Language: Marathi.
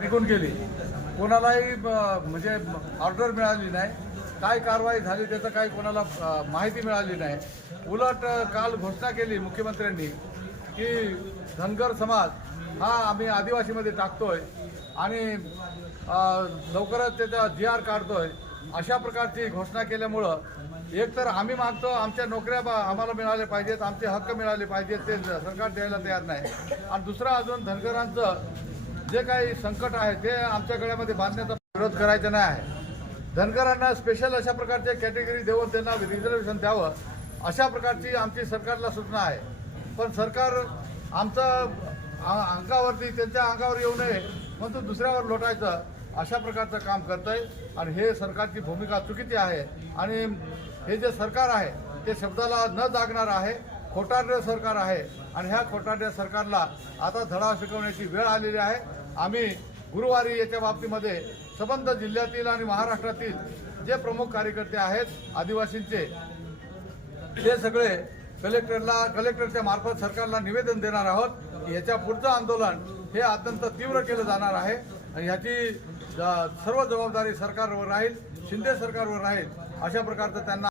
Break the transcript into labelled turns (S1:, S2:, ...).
S1: निघून गेली कोणालाही ब- म्हणजे ऑर्डर मिळाली नाही. काय कारवाई झाली त्याचं काही कोणाला माहिती मिळाली नाही. उलट काल घोषणा केली मुख्यमंत्र्यांनी की धनगर समाज हा आम्ही आदिवासीमध्ये टाकतोय आणि लवकरच त्याचा जी आर काढतोय. अशा प्रकारची घोषणा केल्यामुळं एक तर आम्ही मागतो आमच्या नोकऱ्या आम्हाला मिळाल्या पाहिजेत आमचे हक्क मिळाले पाहिजेत ते सरकार द्यायला तयार नाही. आणि दुसरं अजून धनगरांचं जे काही संकट आहे ते आमच्या गळ्यामध्ये बांधण्याचा विरोध करायचा नाही आहे. धनगरांना स्पेशल अशा प्रकारचे कॅटेगरी देऊन त्यांना रिझर्वेशन द्यावं अशा प्रकारची आमची सरकारला सूचना आहे. पण सरकार आमचं अंकावरती अंगावरती त्यांच्या अंगावर येऊ नये म्हणून दुसऱ्यावर लोटायचं अशा प्रकारचं काम करतंय. आणि हे सरकारची भूमिका चुकीची आहे. आणि हे जे सरकार आहे ते शब्दाला न जागणार आहे. खोटारडे सरकार आहे. आणि ह्या खोटारड्या सरकारला आता धडा शिकवण्याची वेळ आलेली आहे. आम्ही गुरुवारी याच्या बाबतीमध्ये संबंध जिल्ह्यातील आणि महाराष्ट्रातील जे प्रमुख कार्यकर्ते आहेत आदिवासींचे ते सगळे कलेक्टरला कलेक्टरच्या मार्फत सरकारला निवेदन देणार आहोत की याच्या पुढचं आंदोलन हे अत्यंत तीव्र केलं जाणार आहे आणि ह्याची सर्व जबाबदारी सरकारवर राहील शिंदे सरकारवर राहील अशा प्रकारचं त्यांना